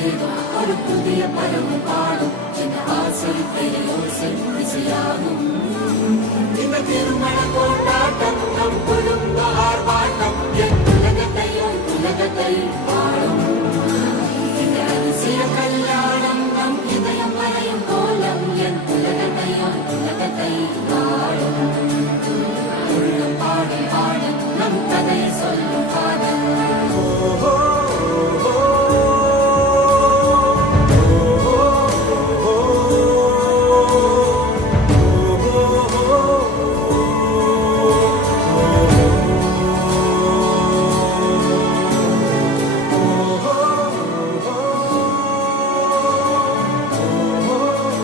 தேடும் ஒரு புதிய பறவை பாடும் என் ஆசை பேரோசை இசையாகும் இந்த திருமண கொண்டாட்டம்